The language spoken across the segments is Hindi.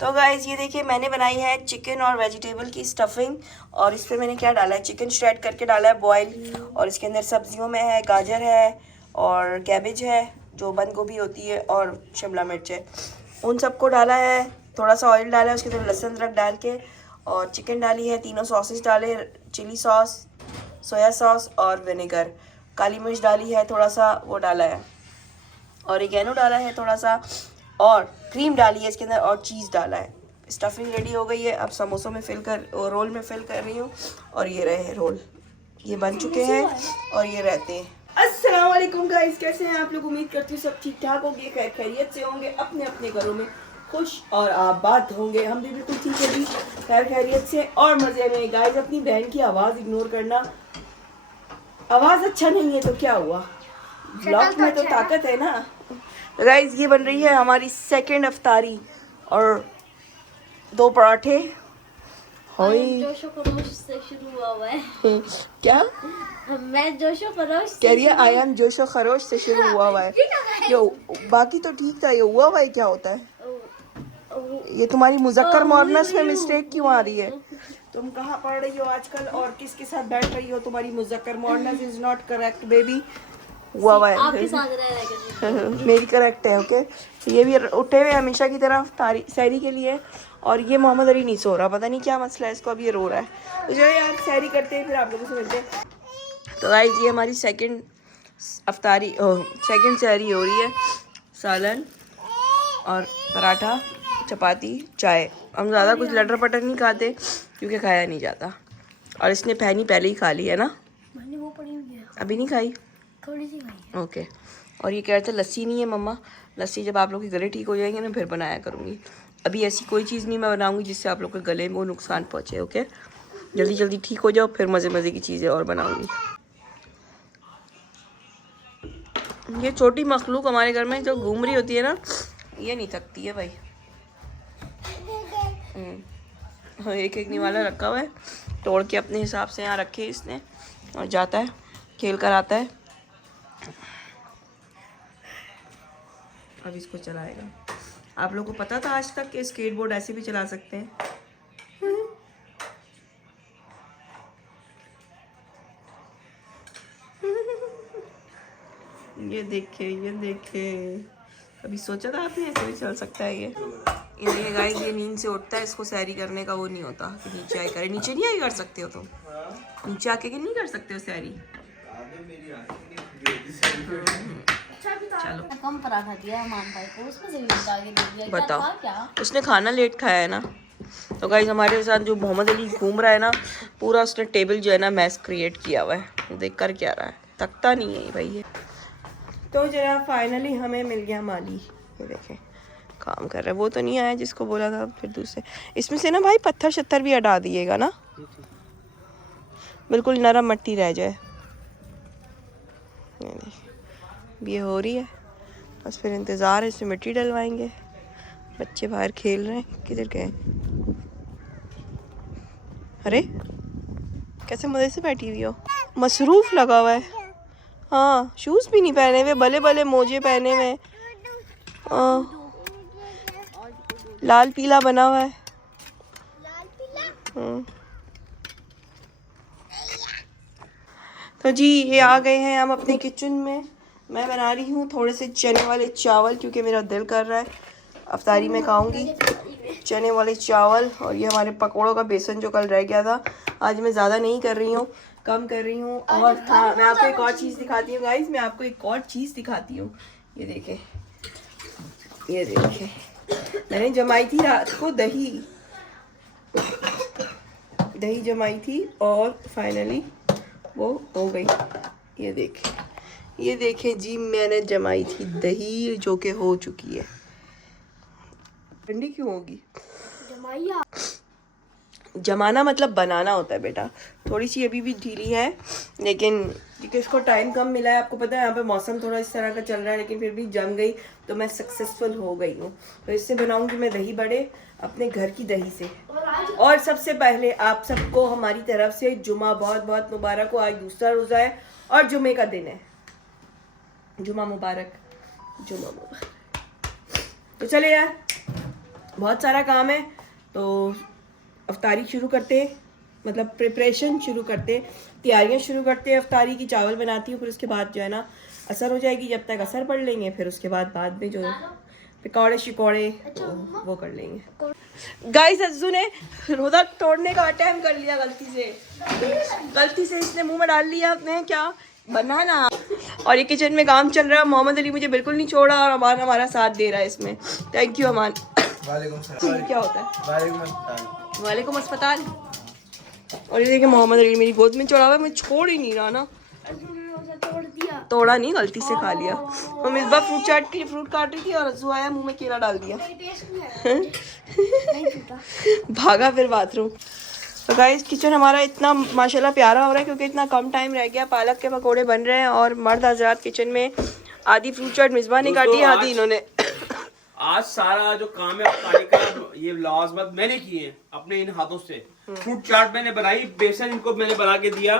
तो गाइज ये देखिए मैंने बनाई है चिकन और वेजिटेबल की स्टफिंग। और इस पर मैंने क्या डाला है, चिकन श्रेड करके डाला है बॉयल। और इसके अंदर सब्जियों में है गाजर है और कैबेज है जो बंद गोभी होती है और शिमला मिर्च है, उन सबको डाला है। थोड़ा सा ऑयल डाला है, उसके अंदर लहसुन अदरक डाल के और चिकन डाली है। तीनों सॉसेस डाले, चिली सॉस, सोया सॉस और विनेगर। काली मिर्च डाली है, थोड़ा सा वो डाला है, ऑरिगेनो डाला है थोड़ा सा, और क्रीम डाली है इसके अंदर और चीज़ डाला है। स्टफिंग रेडी हो गई है। अब समोसों में फिल कर और रोल में फिल कर रही हूँ। और ये रहे रोल, ये बन चुके हैं और ये रहते हैं। अस्सलाम वालेकुम गाइस, कैसे हैं आप लोग? उम्मीद करती हूँ सब ठीक ठाक होंगे, खैर खैरियत से होंगे, अपने अपने घरों में खुश और आबाद होंगे। हम भी बिल्कुल ठीक है जी, खैर खैरियत से और मज़े में। गाइस अपनी बहन की आवाज़ इग्नोर करना, आवाज़ अच्छा नहीं है तो क्या हुआ, ब्लॉग में तो ताकत है ना। गाइस ये बन रही है हमारी सेकंड अफ्तारी और 2 पराठे। जोशो खरोश से शुरू हुआ है। क्या मैं जोशो खरोश कह रही है? आई एम जोशो खरोश से शुरू हुआ है। यो बाकी तो ठीक था, ये हुआ है क्या होता है? ये तुम्हारी मुजक्कर मॉर्नस में मिस्टेक क्यों आ रही है? तुम कहाँ पढ़ रही हो आजकल और किसके साथ बैठ रही हो? तुम्हारी मुजक्कर मॉर्नस इज नॉट करेक्ट बेबी। हुआ है आपके साथ रह मेरी करेक्ट है। ओके, ये भी उठे हुए हमेशा की तरह सैरी के लिए। और ये मोहम्मद अली नहीं सो रहा, पता नहीं क्या मसला है इसको, अब ये रो रहा है। तो जो यार सैरी करते हैं फिर आप लोगों से मिलते हैं। तो गाइस ये हमारी सेकंड अफ्तारी सेकंड सैरी हो रही है। सालन और पराठा, चपाती, चाय। हम ज़्यादा कुछ लटर पटर नहीं खाते क्योंकि खाया नहीं जाता। और इसने फैनी पहले ही खा ली है ना? मैंने वो पड़ी हुई है, अभी नहीं खाई? थोड़ी सी खाई है। ओके। और ये कह रहे थे लस्सी नहीं है मम्मा, लस्सी जब आप लोग के गले ठीक हो जाएंगे ना फिर बनाया करूँगी। अभी ऐसी कोई चीज़ नहीं मैं बनाऊँगी जिससे आप लोग के गले में नुकसान पहुँचे। ओके, जल्दी जल्दी ठीक हो जाओ फिर मज़े मज़े की चीज़ें और बनाऊँगी। ये छोटी मखलूक हमारे घर में जो घूम रही होती है ना, ये नहीं थकती है भाई। एक एक निवाला रखा हुआ है, तोड़ के अपने हिसाब से यहाँ रखे इसने, और जाता है खेल कर आता है। अब इसको चलाएगा। आप लोगों को पता था आज तक कि स्केटबोर्ड ऐसे भी चला सकते हैं? ये देखे, ये देखे, कभी सोचा था आपने ऐसे भी चल सकता है ये? ये गाइस ये नींद से उठता है, इसको सैरी करने का वो नहीं होता कि नीचे आए करे। नीचे नहीं आई कर सकते हो तुम? नीचे आके नहीं कर सकते हो सैरी? चलो कम पराठा दिया मान भाई को, उसमें से भी निकाल के दे दिया। बताओ, क्या था क्या? उसने खाना लेट खाया है ना। तो गाइस हमारे साथ जो मोहम्मद अली घूम रहा है ना, पूरा उसने टेबल जो है ना मैस क्रिएट किया हुआ है। देख कर क्या रहा है, थकता नहीं है भाई ये। तो जरा फाइनली हमें मिल गया माली, ये देखें काम कर रहा है। वो तो नहीं आया जिसको बोला था, फिर दूसरे। इसमें से ना भाई पत्थर शत्थर भी हटा दिएगा ना, बिल्कुल नरम मट्टी रह जाए। ये हो रही है बस, फिर इंतज़ार है, इसमें मिट्टी डलवाएंगे। बच्चे बाहर खेल रहे हैं, किधर गए? अरे कैसे मज़े से बैठी हुई हो, मसरूफ़ लगा हुआ है। हाँ, शूज़ भी नहीं पहने हुए, भले भले मोजे पहने हुए, लाल पीला बना हुआ है। तो जी ये आ गए हैं हम अपने किचन में। मैं बना रही हूँ थोड़े से चने वाले चावल क्योंकि मेरा दिल कर रहा है अफ्तारी में खाऊंगी चने वाले चावल। और ये हमारे पकोड़ों का बेसन जो कल रह गया था, आज मैं ज़्यादा नहीं कर रही हूँ, कम कर रही हूँ। और हाँ, मैं आपको एक और चीज़ दिखाती हूँ गाइस, मैं आपको एक और चीज़ दिखाती हूँ। ये देखें, ये देखें, मैंने जमाई थी रात को दही जमाई थी और फाइनली वो हो गई। ये देखें जी, मैंने जमाई थी दही जो कि हो चुकी है। ठंडी क्यों होगी? जमाना मतलब बनाना होता है बेटा। थोड़ी सी अभी भी ढीली है लेकिन क्योंकि इसको टाइम कम मिला है। आपको पता है यहाँ पे मौसम थोड़ा इस तरह का चल रहा है, लेकिन फिर भी जम गई तो मैं सक्सेसफुल हो गई हूँ। तो इससे बनाऊंगी मैं दही बड़े अपने घर की दही से। और सबसे पहले आप सबको हमारी तरफ से जुमा बहुत बहुत मुबारक हो। आज दूसरा रोज़ा है और जुमे का दिन है। जुमा मुबारक, जुमा मुबारक। तो चले यार बहुत सारा काम है, तो अफ्तारी शुरू करते, मतलब प्रिपरेशन शुरू करते, तैयारियां शुरू करते हैं अफ्तारी की। चावल बनाती हूँ, फिर उसके बाद जो है ना असर हो जाएगी, जब तक असर पढ़ लेंगे, फिर उसके बाद में जो पकौड़े शिकौड़े तो वो कर लेंगे। गाइस अज्जू ने रोज़ा तोड़ने का अटेम्प्ट कर लिया गलती से इसने मुंह में डाल लिया अपने क्या बनाना। और ये किचन में काम चल रहा है, मोहम्मद अली मुझे बिल्कुल नहीं छोड़ा और अमान हमारा साथ दे रहा है इसमें। थैंक यू अमान। क्या होता है वालेकुम अस्पताल। और ये देखिए मोहम्मद अली मेरी गोद में चढ़ा हुआ है, मुझे छोड़ ही नहीं रहा ना। तोड़ा नहीं, गलती से खा लिया। हम इस बार फ्रूट काट रही थी और अज्जू आया, मुंह में केला डाल दिया। भागा फिर बाथरूम। तो गाइस किचन हमारा इतना माशाल्लाह प्यारा हो रहा है क्योंकि इतना कम टाइम रह गया। पालक के पकोड़े बन रहे हैं और मर्द हजरात किचन में आधी फ्रूट चाट मिसबा ने काटी, आधी इन्होंने। आज सारा जो काम है अफ्तारी का ये लाजमत मैंने किए अपने इन हाथों से। फ्रूट चाट मैंने बनाई, बेसन इनको मैंने बना के दिया।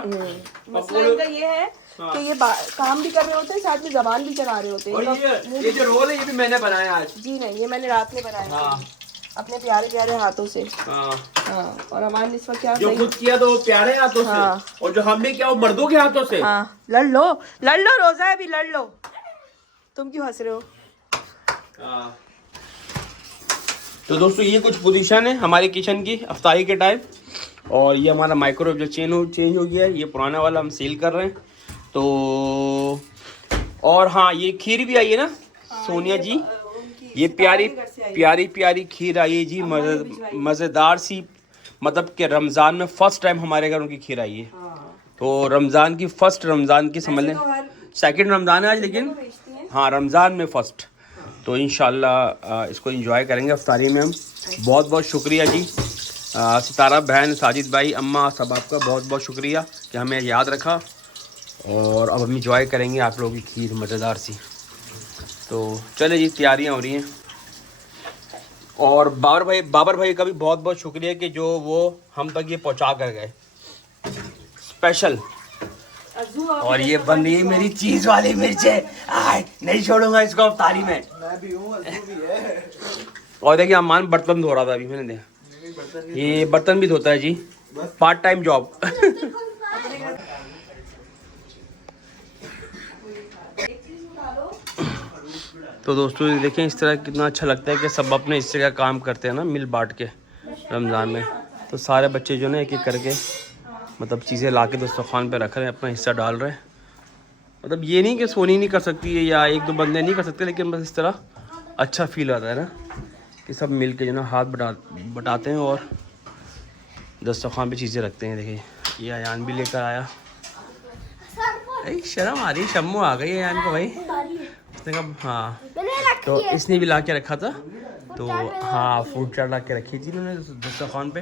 मसला इनका ये है कि ये काम भी कर रहे होते हैं, साथ में जबान भी चला रहे होते हैं। और ये जो रोल है ये भी मैंने बनाया आज। जी नहीं, ये मैंने रात में बनाया अपने प्यारे प्यारे हाथों से। हाँ। और हमारे इस वक्त क्या जो खुद किया तो वो प्यारे हाथों से, और जो हमने किया वो मर्दों के हाथों से। लड़ लो रोजा है अभी, लड़ लो। तुम क्यों हंस रहे हो? तो दोस्तों ये कुछ पोजीशन है हमारे किचन की अफ्तारी के टाइम। और ये हमारा माइक्रोवेव जो चेंज हो गया है, ये पुराना वाला हम सेल कर रहे हैं। तो और हाँ, ये खीर भी आई है ना सोनिया जी, ये प्यारी खीर आई है जी, मज़ेदार सी। मतलब कि रमज़ान में फ़र्स्ट टाइम हमारे घर उनकी खीर आई है। तो रमज़ान की रमज़ान की समझ लें सेकंड रमज़ान है आज, लेकिन हाँ रमज़ान में फ़र्स्ट। तो इंशाल्लाह इसको एंजॉय करेंगे अफ्तारी में हम। बहुत बहुत शुक्रिया जी सितारा बहन, साजिद भाई, अम्मा, सब आपका बहुत बहुत शुक्रिया कि हमें याद रखा। और अब हम इंजॉय करेंगे आप लोगों की खीर मज़ेदार सी। तो चले जी, तैयारियां हो रही हैं। और बाबर भाई का भी बहुत बहुत शुक्रिया कि जो वो हम तक ये पहुंचा कर गए स्पेशल। और ये बन रही है मेरी चीज वाली मिर्चें, नहीं छोड़ूंगा इसको अफ्तारी में। मैं भी हूँ, भी है। और देखिए अमान बर्तन धो रहा था अभी, मैंने देखा ये बर्तन भी धोता है जी, पार्ट टाइम जॉब। तो दोस्तों देखें इस तरह कितना अच्छा लगता है कि सब अपने हिस्से का काम करते हैं ना, मिल बांट के रमज़ान में। तो सारे बच्चे जो ना एक एक करके मतलब चीज़ें ला के दस्तरखान पे रख रहे हैं, अपना हिस्सा डाल रहे हैं। मतलब ये नहीं कि सोनी नहीं कर सकती है या एक दो बंदे नहीं कर सकते, लेकिन बस इस तरह अच्छा फील आता है ना कि सब मिल के जो ना हाथ बटाते हैं और दस्तरखान पे चीज़ें रखते हैं। देखिए ये अयान भी लेकर आया। शर्म आ रही, शम्मू आ गई अयान को भाई। उसने कहा हाँ, तो इसने भी ला के रखा था। तो हाँ फ्रूट चाट ला के रखी थी इन्होंने दस्तरखान पे।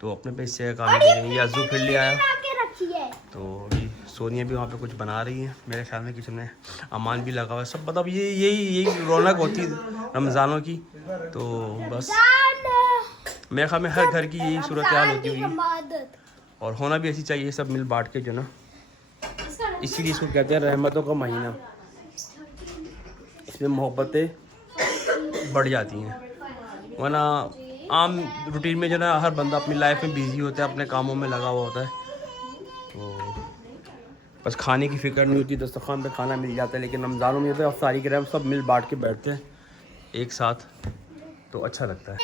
तो अपने पे इससे काम करेंगे। ये अज्जू फिर ले आया। तो अभी सोनिया भी वहाँ पे कुछ बना रही है मेरे ख्याल में किचन में। अमान भी लगा हुआ है सब। मतलब यही रौनक होती है रमज़ानों की। तो बस मेरे ख्याल में हर घर की यही सूरत हाल होती होगी और होना भी ऐसी चाहिए, सब मिल बांट के जो ना। इसीलिए इसको कहते हैं रहमतों का महीना। इसमें मोहब्बतें बढ़ जाती हैं, वरना आम रूटीन में जो ना हर बंदा अपनी लाइफ में बिजी होता है, अपने कामों में लगा हुआ होता है। तो बस खाने की फ़िक्र नहीं होती, दस्तरखान पे खाना मिल जाता है। लेकिन रमज़ानों में तो अफ्तारी के टाइम सब मिल बांट के बैठते हैं एक साथ, तो अच्छा लगता है।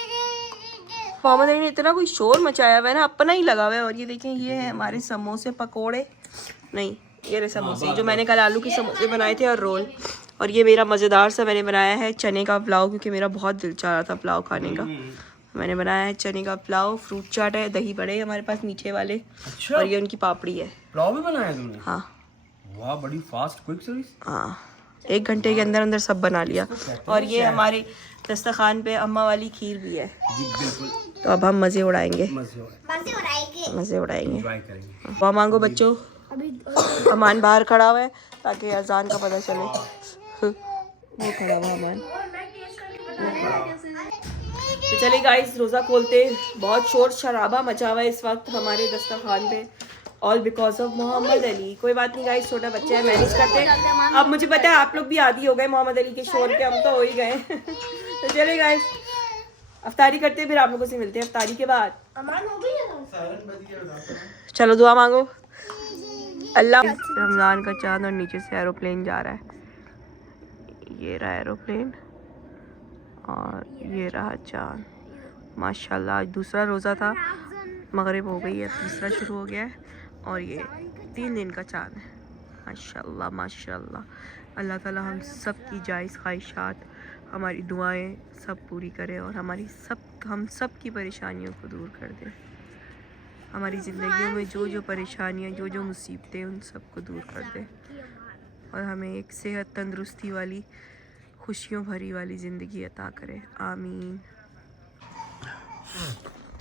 मोहम्मद अली ने इतना कोई शोर मचाया हुआ है ना, अपना ही लगा हुआ है। और ये देखें, ये है हमारे समोसे पकोड़े, नहीं ये रहे समोसे जो मैंने कल आलू के समोसे बनाए थे और रोल। और ये मेरा मज़ेदार सा मैंने बनाया है चने का पुलाव, क्योंकि मेरा बहुत दिल चाह रहा था पुलाव खाने का। मैंने बनाया है चने का पुलाव, फ्रूट चाट है, दही बड़े हमारे पास मीठे वाले। अच्छा। और ये उनकी पापड़ी है। पुलाव भी बनाया तुमने? हाँ। वाह, बड़ी फास्ट क्विक सर्विस। हाँ, 1 घंटे के अंदर अंदर सब बना लिया। और ये हमारे दस्तरखान पे अम्मा वाली खीर भी है जी, बिल्कुल। तो अब हम मज़े उड़ाएंगे, मज़े उड़ाएंगे। दुआ मांगो बच्चों। अमान बाहर खड़ा हुआ है ताकि अजान का पता चले। वो खड़ा हुआ अमान। तो चलिए गाइस, रोज़ा खोलते। बहुत शोर शराबा मचा हुआ है इस वक्त हमारे दस्तरखान पे, all because of Mohammad Ali. कोई बात नहीं गाइस, छोटा बच्चा है, मैनेज करते हैं। अब मुझे पता है आप लोग भी आदी हो गए मोहम्मद अली के शोर के, हम तो हो ही गए। तो चलिए गाइस, अफ्तारी करते हैं, फिर आप लोगों से मिलते हैं अफ्तारी के बाद। अमान हो गई है। चलो दुआ मांगो। अल्लाह। रमज़ान का चांद और नीचे से एरोप्लेन जा रहा है। ये रहा एरोप्लेन और ये रहा चांद। माशाल्लाह आज दूसरा रोज़ा था, मगरिब हो गई है, तीसरा शुरू हो गया है और ये 3 दिन का चांद है। माशाल्लाह माशाल्लाह। अल्लाह ताला हम सब की जायज़ ख्वाहिशात, हमारी दुआएं सब पूरी करे और हम सब की परेशानियों को दूर कर दे। हमारी ज़िंदगियों में जो जो परेशानियाँ, जो जो मुसीबतें, उन सब को दूर कर दे और हमें एक सेहत तंदुरुस्ती वाली, खुशियों भरी वाली ज़िंदगी अता करे। आमीन।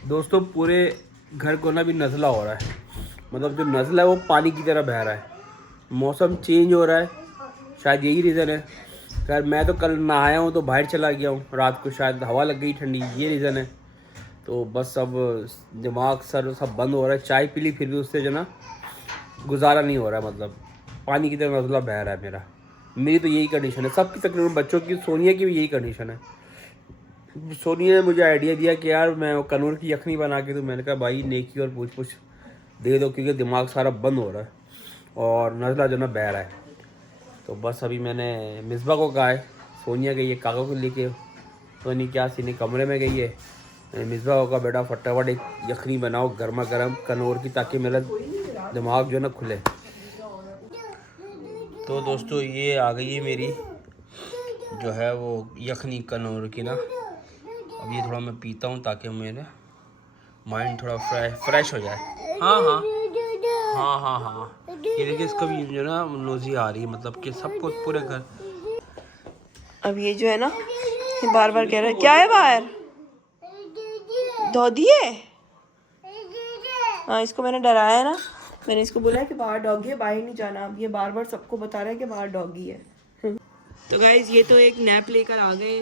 दोस्तों पूरे घर को ना भी नज़ला हो रहा है, मतलब जो नज़ला है वो पानी की तरह बह रहा है। मौसम चेंज हो रहा है, शायद यही रीज़न है। खैर मैं तो कल नहाया हूँ तो बाहर चला गया हूँ, रात को शायद हवा लग गई ठंडी, ये रीज़न है। तो बस अब दिमाग सर सब बंद हो रहा है। चाय पी ली फिर भी उससे जो ना गुजारा नहीं हो रहा है, मतलब पानी की तरह नज़ला बह रहा है मेरा। मेरी तो यही कंडीशन है, सबकी तकरीबन बच्चों की, सोनिया की भी यही कंडीशन है। सोनिया ने मुझे आइडिया दिया कि यार मैं वो कनूर की यखनी बना के दूँ। मैंने कहा भाई नेकी और पूछ पूछ दे दो, क्योंकि दिमाग सारा बंद हो रहा है और नज़ला जो ना बह रहा है। तो बस अभी मैंने मिसबा को कहा है, सोनिया गई है काका को लेके, सोनी क्या सीने कमरे में गई है। मिसबा को कहा बेटा फटाफट एक यखनी बनाओ गर्मा गर्म कनौर की, ताकि मेरा दिमाग जो है ना खुले। तो दोस्तों ये आ गई है मेरी जो है वो यखनी कनौर की ना। अब ये थोड़ा मैं पीता हूँ ताकि मेरा माइंड थोड़ा फ्रेश हो जाए। हाँ हाँ हाँ हाँ हाँ, ये देखिए इसका भी जो ना नोज़ी आ रही है, मतलब कि सबको पूरे घर। अब ये जो है ना, ये बार बार कह रहा है क्या है बाहर, धोदी है। हाँ इसको मैंने डराया है ना, मैंने इसको बोला है कि बाहर डॉगी है, बाहर नहीं जाना। अब ये बार बार सबको बता रहा है कि बाहर डॉगी है। तो गाइज ये तो एक नैप लेकर आ गए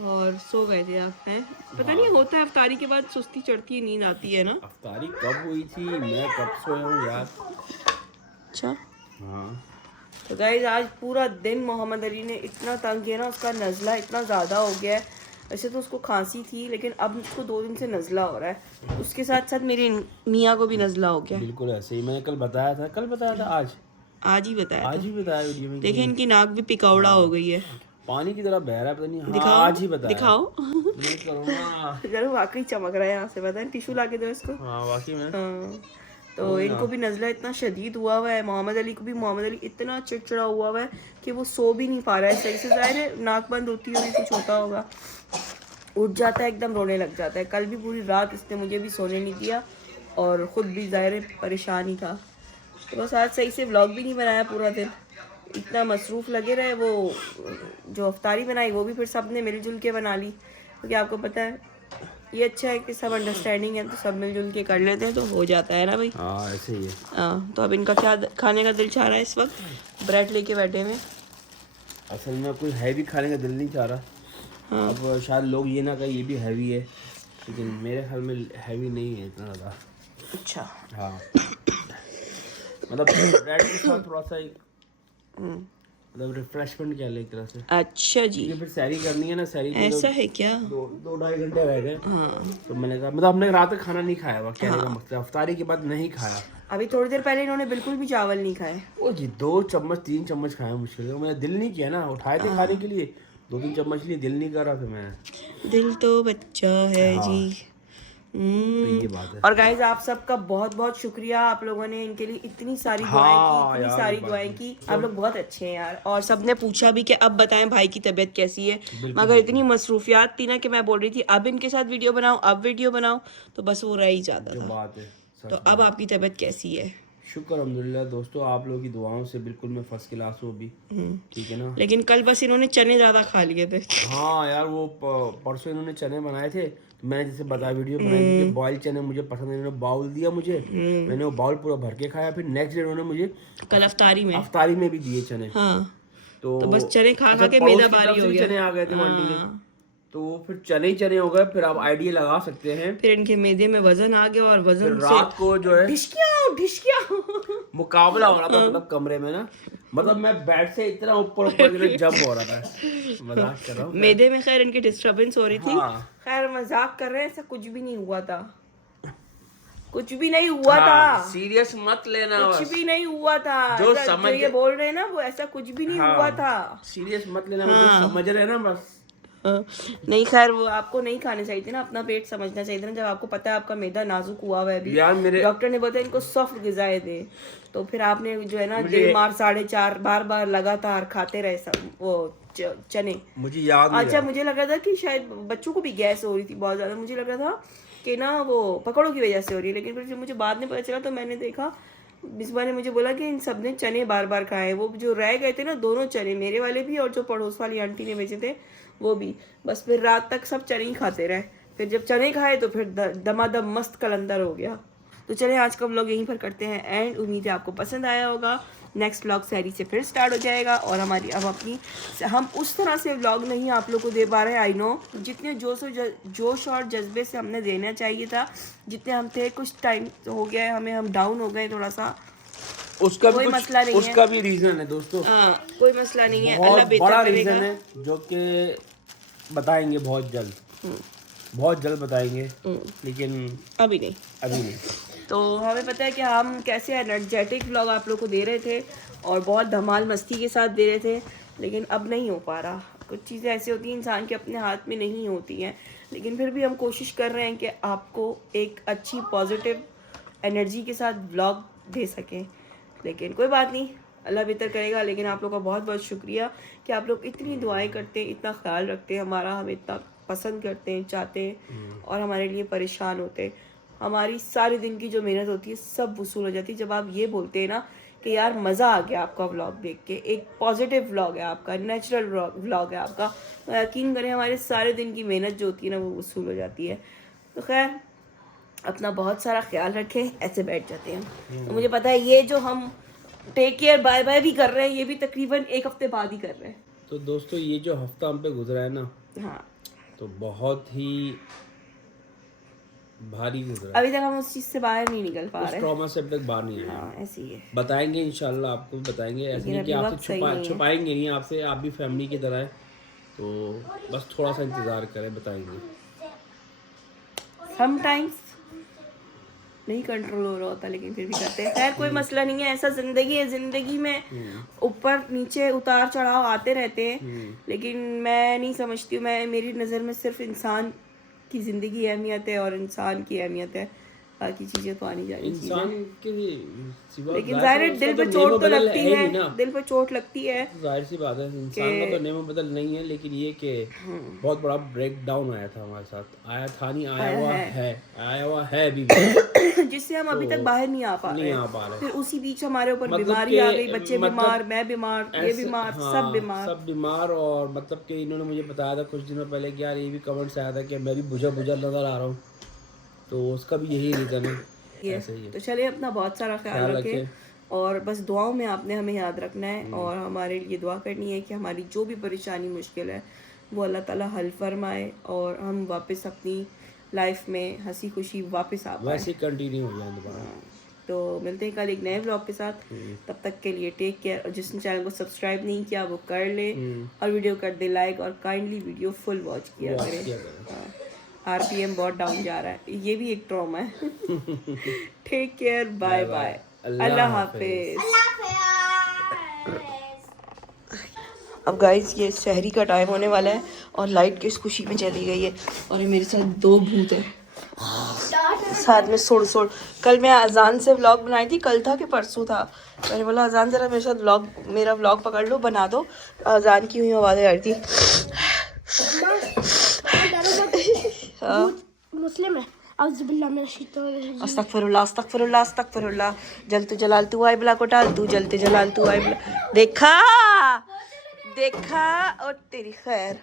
और सो गए थे आप हैं। पता नहीं होता है अफ्तारी के बाद सुस्ती चढ़ती है, नींद आती है ना। अफ्तारी कब हुई थी, मैं कब सोया हूँ यार। अच्छा हाँ तो गाइज आज पूरा दिन मोहम्मद अली ने इतना तंग किया ना, उसका नज़ला इतना ज़्यादा हो गया है। वैसे तो उसको खांसी थी, लेकिन अब उसको 2 दिन से नज़ला हो रहा है। उसके साथ साथ मेरे मियाँ को भी नज़ला हो गया। बिल्कुल ऐसे ही मैंने कल बताया था, आज ही बताया आज ही बताया वीडियो में। देखिए इनकी नाक भी पिकौड़ा हो गई है, पानी की तरह बह रहा है, पता नहीं। हाँ, दिखाओ आज ही बताया। दिखाओ। मैं करूँगा। जरूर वाकई चमक रहा है यहाँ से, पता है। टिश्यू ला के दो इसको। हाँ वाकई में। हाँ तो इनको भी नज़ला इतना शदीद हुआ है। मोहम्मद अली को भी, मोहम्मद अली इतना चिड़चिड़ा हुआ है कि वो सो भी नहीं पा रहा है सही से। ज़ाहिर है नाक बंद होती होगी, कुछ होता होगा, उठ जाता है एकदम रोने लग जाता है। कल भी पूरी रात इसने मुझे भी सोने नहीं दिया और ख़ुद भी ज़ाहिर है परेशान ही था। तो बस आज सही से व्लॉग भी नहीं बनाया पूरा दिन, इतना मसरूफ़ लगे रहे। वो जो अफ्तारी बनाई वो भी फिर सब ने मिलजुल के बना ली, क्योंकि आपको पता है ये अच्छा है कि सब अंडरस्टैंडिंग है, तो सब मिलजुल के कर लेते हैं तो हो जाता है ना भाई। हाँ ऐसे ही है। हाँ तो अब इनका क्या खाने का दिल चाह रहा है इस वक्त, ब्रेड लेके बैठे में। असल में कोई हैवी खाने का दिल नहीं चाह रहा। हाँ। अब शायद लोग ये ना कहें ये भी हैवी है, लेकिन मेरे ख्याल में हैवी नहीं है इतना ज़्यादा। अच्छा हाँ मतलब ब्रेड के साथ थोड़ा सा एक मतलब रिफ्रेशमेंट क्या ले एक तरह से। अच्छा जी, क्योंकि फिर सैरी करनी है ना, सैरी ऐसा है क्या। 2-2.5 घंटे रह गए। हाँ तो मैंने कहा मतलब हमने रात तक खाना नहीं खाया हुआ, कहने का मकसद अफ्तारी के बाद नहीं खाया। अभी थोड़ी देर पहले इन्होंने बिल्कुल भी चावल नहीं खाए। ओ जी 2 चम्मच 3 चम्मच खाया मुश्किल से, मेरा दिल नहीं किया ना, उठाए थे खाने के लिए 2-3 चम्मच लिए, दिल नहीं कर रहा फिर मैंने। दिल तो बच्चा है जी। तो ये बात है। और गाइज आप सबका बहुत बहुत शुक्रिया, आप लोगों ने इनके लिए इतनी सारी दुआएं की, इतनी सारी दुआएं की। आप लोग बहुत अच्छे हैं यार। और सबने पूछा भी कि अब बताएं भाई की तबीयत कैसी है, मगर इतनी मसरूफियात थी ना कि मैं बोल रही थी अब इनके साथ वीडियो बनाओ, अब वीडियो बनाओ, तो बस वो रह ही जाता था। बात है तो अब आपकी तबीयत कैसी है? शुक्र अल्हम्दुलिल्लाह दोस्तों, आप लोगों की दुआओं से बिल्कुल मैं फर्स्ट क्लास हूँ अभी, ठीक है ना। लेकिन कल बस इन्होंने चने ज़्यादा खा लिए थे। हाँ यार वो परसों इन्होंने चने बनाए थे, तो मैंने जैसे बताया वीडियो बनाई थी कि बॉयल चने मुझे पसंद है, इन्होंने बाउल दिया मुझे, मैंने वो बाउल पूरा भर के खाया। फिर नेक्स्ट डे उन्होंने मुझे कल अफ्तारी में भी दिए चने। हाँ तो बस चने खा खा के पड़ोस मेदा की भारी तरफ हो से भी गया। चने आ गए थे मंडी में, तो फिर चने ही चने हो गए। फिर आप आइडिया लगा सकते हैं, फिर इनके मेदे में वजन आ गया और वजन रात को जो है ढिशकियाँ मुकाबला हो रहा था मतलब कमरे में ना, मतलब मैं बेड से इतना ऊपर ऊपर जंप हो रहा था, मजाक कर रहा हूँ। मेदे में खैर इनकी डिस्टरबेंस हो रही थी। हाँ। खैर मजाक कर रहे हैं, ऐसा कुछ भी नहीं हुआ था, कुछ भी नहीं हुआ था, सीरियस मत लेना, कुछ भी नहीं हुआ था। जो ऐसा समझ ये बोल रहे हैं ना, वो ऐसा कुछ भी नहीं हुआ था। सीरियस मत लेना, जो समझ रहे हैं ना बस। नहीं खैर वो आपको नहीं खाने चाहिए थे ना, अपना पेट समझना चाहिए था ना, जब आपको पता है आपका मैदा नाजुक हुआ हुआ है अभी। यार मेरे डॉक्टर ने बताया इनको सॉफ्ट ग़िज़ाएं दे, तो फिर आपने जो है ना दिन मार 4.5 बार लगातार खाते रहे सब वो चने। मुझे याद नहीं अच्छा मुझे लग रहा था कि शायद बच्चों को भी गैस हो रही थी बहुत ज्यादा, मुझे लग रहा था कि ना वो पकौड़ों की वजह से हो रही है, लेकिन फिर जब मुझे बाद में पता चला तो मैंने देखा बिस्वा ने मुझे बोला कि इन सब ने चने बार बार खाए, वो जो रह गए थे ना दोनों चने, मेरे वाले भी और जो पड़ोस वाली आंटी ने भेजे थे वो भी, बस फिर रात तक सब चने ही खाते रहे। फिर जब चने खाए तो फिर दमादम मस्त कलंदर हो गया। तो चले आज का व्लॉग यहीं पर करते हैं एंड, उम्मीद है आपको पसंद आया होगा। नेक्स्ट व्लॉग सहरी से फिर स्टार्ट हो जाएगा और हम उस तरह से व्लॉग नहीं आप लोग को दे पा रहे हैं, आई नो, जितने जोश और जज्बे से हमने देना चाहिए था, जितने हम थे, कुछ टाइम हो गया है हम डाउन हो गए थोड़ा सा, उसका कोई मसला नहीं है, उसका भी रीजन है दोस्तों। कोई मसला नहीं है, बहुत अल्लाह बेहतर बड़ा करेगा। रीजन है जो कि बताएंगे बहुत जल्द बताएंगे, लेकिन अभी नहीं। तो हमें पता है कि हम कैसे एनर्जेटिक व्लॉग आप लोग को दे रहे थे और बहुत धमाल मस्ती के साथ दे रहे थे, लेकिन अब नहीं हो पा रहा। कुछ चीज़ें ऐसी होती हैं इंसान के अपने हाथ में नहीं होती हैं, लेकिन फिर भी हम कोशिश कर रहे हैं कि आपको एक अच्छी पॉजिटिव एनर्जी के साथ व्लॉग दे सकें, लेकिन कोई बात नहीं, अल्लाह बेहतर करेगा। लेकिन आप लोग का बहुत बहुत शुक्रिया कि आप लोग इतनी दुआएं करते हैं, इतना ख्याल रखते हैं हमारा, हमें इतना पसंद करते हैं, चाहते हैं और हमारे लिए परेशान होते हैं। हमारी सारे दिन की जो मेहनत होती है सब वसूल हो जाती है जब आप ये बोलते हैं ना कि यार मज़ा आ गया आपका व्लॉग देख के, एक पॉजिटिव व्लॉग है आपका, नेचुरल व्लॉग है आपका, तो यकीन करें हमारे सारे दिन की मेहनत जो होती है ना वो वसूल हो जाती है। तो खैर अपना बहुत सारा ख्याल रखें, ऐसे बैठ जाते हैं। तो मुझे पता है ये जो हम टेक केयर बाय बाय भी कर रहे हैं, ये भी तकरीबन 1 हफ्ते बाद ही कर रहे हैं। तो दोस्तों ये जो हफ्ता हम पे गुजरा है ना, हाँ तो बहुत ही भारी गुजरा। अभी तक हम उस चीज़ से बाहर नहीं निकल पा रहे, ट्रॉमा से अब तक बाहर नहीं आए। हाँ ऐसे ही है। बताएंगे इंशाल्लाह, आपको बताएंगे, ऐसे नहीं कि आपसे छुपाएंगे नहीं आपसे, आप भी फैमिली की तरह है, तो बस थोड़ा सा इंतजार करें, बताएंगे। समटाइम्स नहीं कंट्रोल हो रहा होता, लेकिन फिर भी करते हैं। खैर कोई मसला नहीं है, ऐसा ज़िंदगी है, ज़िंदगी में ऊपर नीचे उतार चढ़ाव आते रहते हैं, लेकिन मैं नहीं समझती हूँ, मेरी नज़र में सिर्फ इंसान की ज़िंदगी अहमियत है और इंसान की अहमियत है, बाकी चीज़ें तो आनी जानी चाहिए। इंसान के सिवा लेकिन जाहिर है दिल पे चोट तो लगती है, दिल पे चोट लगती है, जाहिर सी बात है, इंसान का तो नेम बदल नहीं है, लेकिन ये कि बहुत बड़ा ब्रेक डाउन आया था हमारे साथ, आया था नहीं, आया हुआ है अभी भी जिससे हम अभी तक बाहर नहीं आ पा रहे। फिर उसी बीच हमारे ऊपर मतलब बीमारी आ गई, बच्चे बीमार, मैं बीमार, ये बीमार, सब बीमार। और मतलब कि इन्होंने मुझे बताया था कुछ दिनों पहले कि यार ये भी कमेंट्स आया था कि मैं भी बुझा नजर आ रहा हूँ, तो उसका भी यही रीज़न है। ऐसे ही है। तो चलिए अपना बहुत सारा ख्याल रखें और बस दुआओं में आपने हमें याद रखना है और हमारे लिए दुआ करनी है कि हमारी जो भी परेशानी मुश्किल है वो अल्लाह ताला हल फरमाए और हम वापस अपनी लाइफ में हंसी खुशी वापस आ पाए, वैसे कंटिन्यू हो जाए दोबारा। तो मिलते हैं कल एक नए व्लॉग के साथ, तब तक के लिए टेक केयर। और जिसने चैनल को सब्सक्राइब नहीं किया वो कर ले और वीडियो कर दे लाइक और काइंडली वीडियो फुल वॉच किया करें। RPM बहुत डाउन जा रहा है, ये भी एक ट्रॉमा है। टेक केयर, बाय बाय, अल्लाह हाफिज। अब गाइस ये शहरी का टाइम होने वाला है और लाइट किस खुशी में चली गई है और मेरे साथ 2 भूत है साथ में सोड़। कल मैं अजान से व्लॉग बनाई थी, कल था कि परसों था, मैंने बोला अजान ज़रा मेरे साथ मेरा व्लॉग पकड़ लो, बना दो। अजान की हुई आवाज़ें आ रही थी। मुस्लिम है, अस्तगफिरुल्लाह अस्तगफिरुल्लाह अस्तगफिरुल्लाह। जलतु जलाल तू आए बला को टाल, तू जलते जलाल तू आए बला। देखा और तेरी खैर।